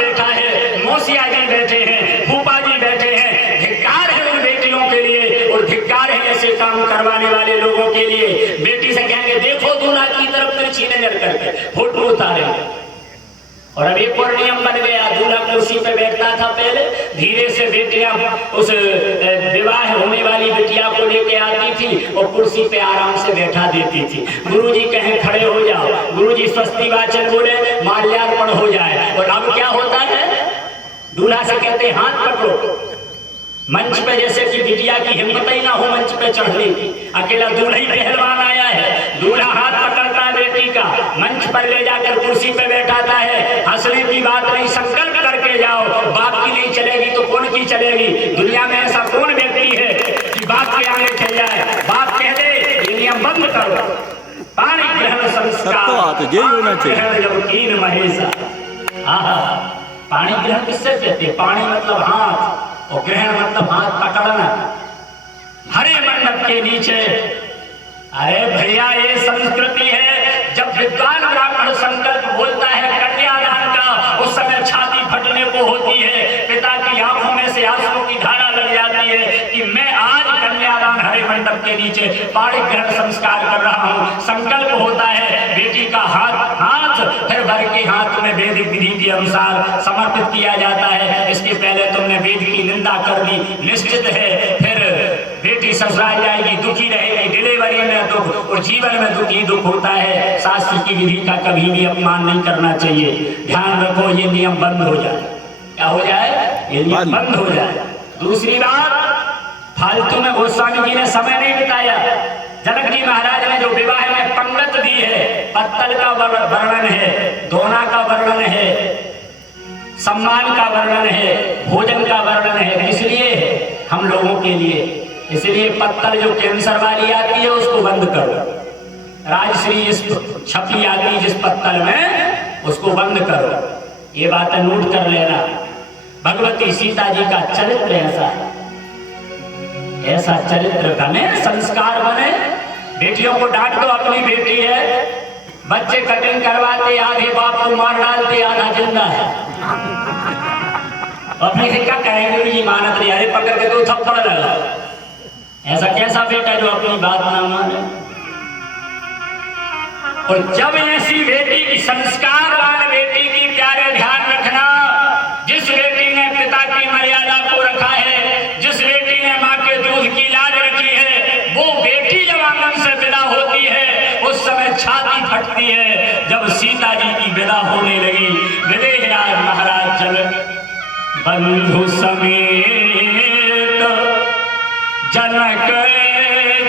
बैठा है, मौसिया जी बैठे हैं, फूफा जी बैठे हैं। धिक्कार है उन बेटियों के लिए और धिक्कार है ऐसे काम करवाने वाले लोगों के लिए। बेटी से कहेंगे देखो दूल्हा की तरफ तिरछी नजर करके फोटो उतारेंगे। और अब एक और नियम बन गया, दूल्हा कुर्सी पे बैठता था पहले, धीरे से बेटियां उस विवाह होने वाली बिटिया को लेके आती थी और कुर्सी पे आराम से बैठा देती थी। गुरुजी कहें खड़े हो जाओ, गुरुजी स्वस्ति वाचन बोले, माल्यार्पण हो जाए। और अब क्या होता है, दूल्हा से कहते हाथ पकड़ो। मंच पे जैसे कि बिटिया की हिम्मत ही ना हो मंच पे चढ़ने की, अकेला दूल्हा ही पहलवान आया है, दूल्हा हाथ पकड़ता है बेटी का, मंच पर ले जाकर कुर्सी पे बैठाता है। हंसने की बात नहीं, संकल्प करके जाओ, बाप की नहीं चलेगी तो कौन की चलेगी। दुनिया में ऐसा कौन व्यक्ति है कि बाप के आगे चल जाए, बाप कह दे ये नियम बंद करो। पाणी ग्रहण संस्कार तीन महेशा। पाणी ग्रहण किससे कहते हैं? पाणी मतलब हाथ और ग्रहण मतलब हाथ पकड़ना। हरे मंडप के नीचे, अरे भैया ये संस्कृति है। जब विद्वान ब्राह्मण संकल्प बोलता है कन्यादान का, उस समय छाती फटने को होती है, पिता की आंखों में से आंसुओं की धारा लग जाती है कि मैं आज कन्यादान हरे मंडप के नीचे पाणी ग्रहण संस्कार कर रहा हूँ। संकल्प होता है, बेटी का हाथ फिर भर के हाथ में वैदिक विधि के अनुसार समर्पित किया जाता है। इसके पहले तुमने वेद की निंदा कर दी, निश्चित है फिर बेटी ससुराल जाएगी, दुखी रहेगी, डिलीवरी में दुख और जीवन में दुख ही दुख होता है। शास्त्र की विधि का कभी भी अपमान नहीं करना चाहिए। ध्यान रखो ये नियम बंद हो जाए। क्या हो जाए? ये नियम बंद हो जाए। दूसरी बात, फालतू में गोस्वामी जी ने समय नहीं बिताया। जनक जी महाराज ने जो विवाह में पंगत दी है, पत्तल का वर्णन है, दोना का वर्णन है, सम्मान का वर्णन है, भोजन का वर्णन है। इसलिए हम लोगों के लिए, इसलिए पत्तल जो कैंसर वाली आती है उसको बंद करो। राजश्री जिस छपी आती है जिस पत्तल में, उसको बंद करो। ये बात नोट कर लेना। भगवती सीता जी का चरित्र ऐसा है, ऐसा चरित्र बने, संस्कार बने। बेटियों को डांट दो, अपनी बेटी है, बच्चे कटिंग करवाते, आधे बाप को मार डालते, आधा जिंदा है। अपने से क्या कहेंगे जी मानत नहीं, अरे पकड़ के दो थप्पड़ लगा। ऐसा कैसा बेटा जो अपनी बात ना माने। और जब ऐसी बेटी की, संस्कारवान बेटी की प्यारे ध्यान रखना, जिस बेटी ने पिता की मर्यादा को रखा है, जिस बेटी ने माँ के दूध की लाज रखी है, वो बेटी जब आंगन से विदा होती है उस समय छाती फटती है। जब सीता जी की विदा होने लगी, विदेहराज महाराज चल बंधु समेत जनक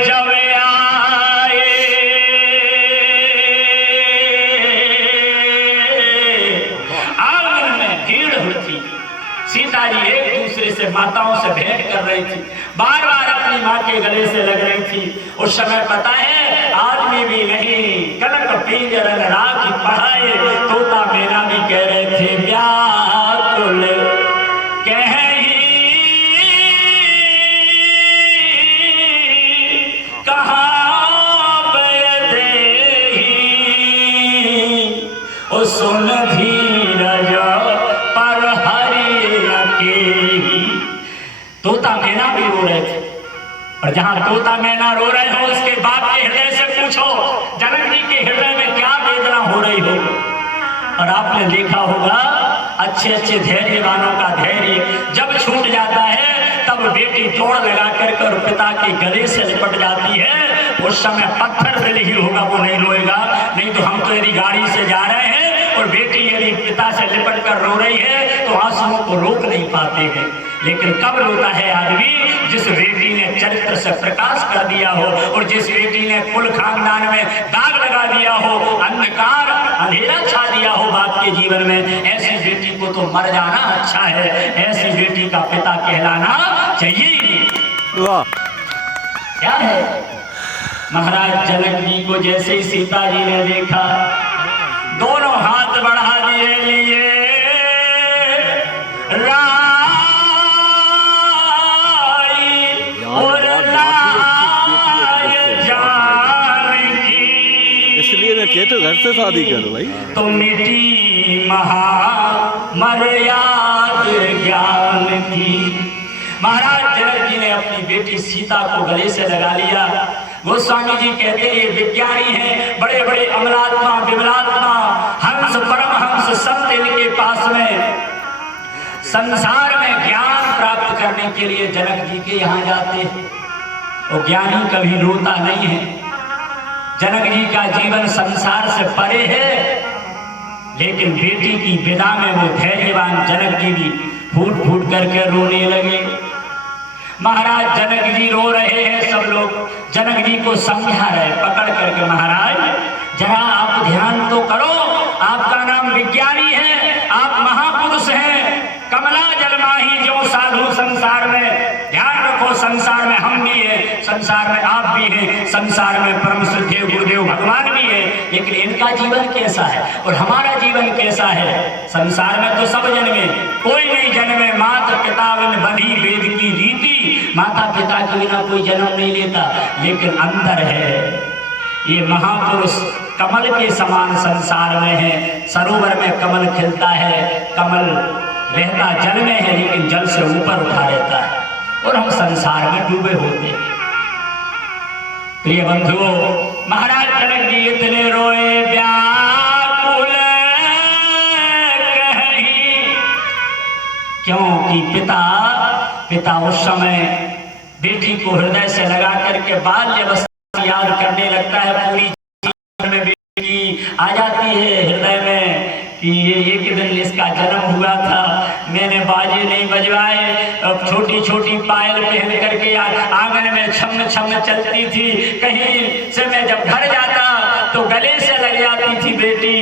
जब आए, आंगन में भीड़ होती। सीता जी एक दूसरे से, माताओं से भेंट कर रही थी, बार बार अपनी माँ के गले से लग रही थी। उस समय पता है आदमी भी नहीं, कनक पिंजरन राखी पढ़ाए, तोता मैना भी कह रहे थे व्याकुल कहीं कहाँ बैठे ओ सुन धीरज पर हरि अकेली। तोता मैना भी रो रहे थे, और जहां तोता मैना रो रहे हो उसके बाप के हृदय से पूछो जनक जी के हृदय में क्या वेदना हो रही हो। और आपने देखा होगा अच्छे अच्छे धैर्यवानों का धैर्य जब छूट जाता है तब बेटी दौड़ लगा कर पिता के गले से लिपट जाती है। उस समय पत्थर पे ही होगा वो नहीं रोएगा। नहीं तो हम तो यदि गाड़ी से जा रहे हैं और बेटी यदि पिता से लिपट कर रो रही है तो आंसुओं को रोक नहीं पाते हैं। लेकिन कब रोता है आदमी? जिस बेटी ने चरित्र से प्रकाश कर दिया हो और जिस बेटी ने कुल खानदान में दाग लगा दिया हो, अंधकार अंधेरा छा दिया हो बाप के जीवन में, ऐसी बेटी को तो मर जाना अच्छा है, ऐसी बेटी का पिता कहलाना चाहिए ही नहीं। वाह क्या है? महाराज जनक जी को जैसे ही सीता जी ने देखा, दोनों हाथ बढ़ा दिए, लिए इसलिए मैं कहता हूँ घर से शादी करो भाई। तो मिट्टी महा मर्याद ज्ञान की। महाराज जनक जी ने अपनी बेटी सीता को गले से लगा लिया। गोस्वामी जी कहते हैं ये विज्ञानी हैं, बड़े बड़े अमलात्मा विमलात्मा हंस परमहंस संत इनके पास में संसार में ज्ञान प्राप्त करने के लिए जनक जी के यहाँ जाते हैं। और ज्ञानी कभी रोता नहीं है। जनक जी का जीवन संसार से परे है, लेकिन बेटी की विदा में वो धैर्यवान जनक जी भी फूट फूट करके रोने लगे। महाराज जनक जी रो रहे हैं, सब लोग जनक जी को समझा रहे पकड़ करके, महाराज जरा आप ध्यान तो करो, आपका नाम विज्ञानी है, आप महापुरुष हैं, कमला जलमाही जो साधु संसार में, ध्यान रखो संसार में हम भी हैं, संसार में आप भी हैं, संसार में परम श्रद्धेय गुरुदेव भगवान भी है, लेकिन इनका जीवन कैसा है और हमारा जीवन कैसा है। संसार में तो सब जन्मे, कोई नहीं जन्मे, माता पिता बिन बंधी वेद की रीति, माता पिता के बिना कोई जन्म नहीं लेता, लेकिन अंदर है ये महापुरुष कमल के समान संसार में है। सरोवर में कमल खिलता है, कमल रहता जल में है, लेकिन जल से ऊपर उठा रहता है, और हम संसार में डूबे होते हैं। प्रिय बंधुओं, महाराज जनक जी इतने रोए व्याकुल कहीं, क्योंकि पिता उस समय बेटी को हृदय से लगा करके बाल्यवस्था याद करने लगता है। पूरी जीवन में बेटी आ जाती है हृदय में कि ये एक दिन इसका जन्म हुआ था, मैंने बाजे नहीं बजवाए, अब छोटी छोटी पायल पहन करके आंगन में छम छम चलती थी, कहीं से मैं जब घर जाता तो गले से लग जाती थी बेटी,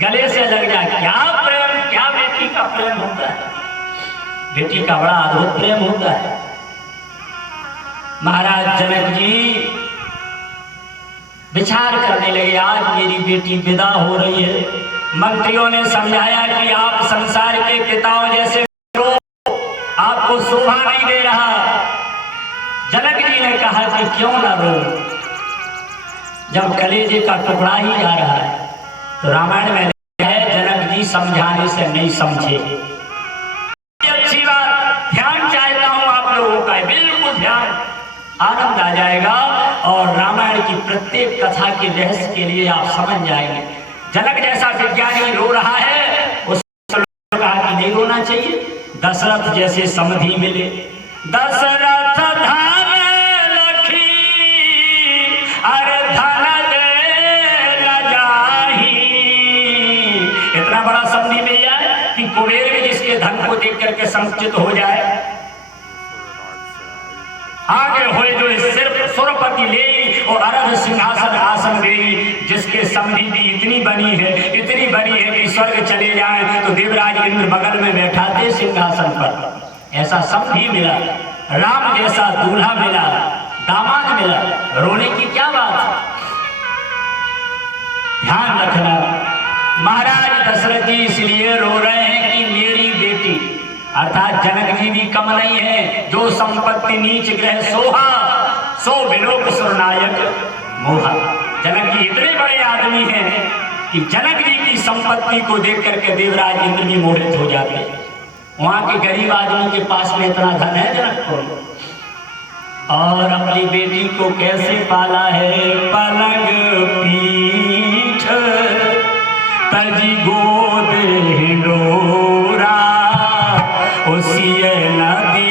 गले से लग जा। क्या प्रेम, क्या बेटी का प्रेम होता है, बेटी का बड़ा अद्भुत प्रेम होता है। महाराज जनक जी विचार करने लगे, आज मेरी बेटी विदा हो रही है। मंत्रियों ने समझाया कि आप संसार के पिताओं जैसे रो, आपको शोभा नहीं दे रहा। जनक जी ने कहा कि क्यों ना रो, जब कलेजे का टुकड़ा ही जा रहा है। तो रामायण में है जनक जी समझाने से नहीं समझे। अच्छी बात, ध्यान चाहता हूं आप लोगों का, बिल्कुल ध्यान, आनंद आ जाएगा और रामायण की प्रत्येक कथा के रहस्य के लिए आप समझ जाएंगे। जनक जैसा विज्ञानी रो रहा है, उसने कहा कि नहीं रोना चाहिए। दशरथ जैसे समधि मिले, दशरथ धन लखी अरे धन दे न जाही, इतना बड़ा समधि मिल जाए कि कुबेर भी जिसके धन को देख करके संकुचित हो जाए। आगे हुए जो सिर्फ सुरपति ले और अरध सिंहासन आसन दे, जिसके समधि भी इतनी बनी है कि स्वर्ग चले जाएं तो देवराज इंद्र बगल में बैठा थे सिंहासन पर। ऐसा समधि मिला, राम जैसा दूल्हा मिला, दामाद मिला, रोने की क्या बात है। ध्यान रखना, महाराज दशरथ जी इसलिए रो रहे हैं कि मेरी बेटी, अर्थात जनक जी भी कम नहीं है, जो संपत्ति नीच ग्रह सोहा सो विलोक सुरनायक मोहा। जनक जी इतने बड़े आदमी हैं कि जनक जी की संपत्ति को देख करके देवराज इंद्र भी मोहित हो जाते हैं। वहां के गरीब आदमी के पास में इतना धन है जनक को, और अपनी बेटी को कैसे पाला है, पलंग पीठ तजी गोद हिंडोरा, उसी नदी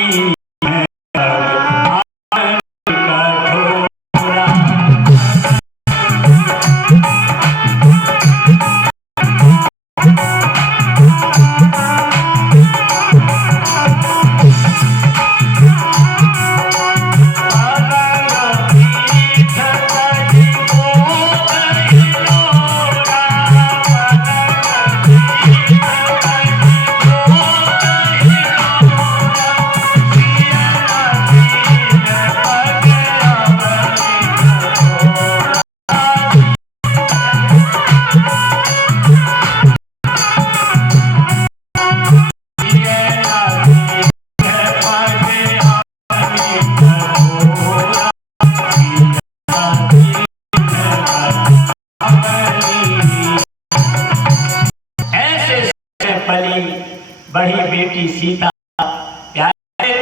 बड़ी बेटी सीता प्यारे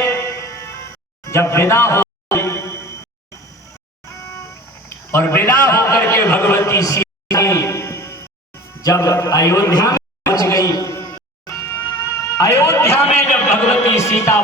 जब विदा हो और विदा होकर के भगवती सीता जब अयोध्या में पहुंच गई, अयोध्या में जब भगवती सीता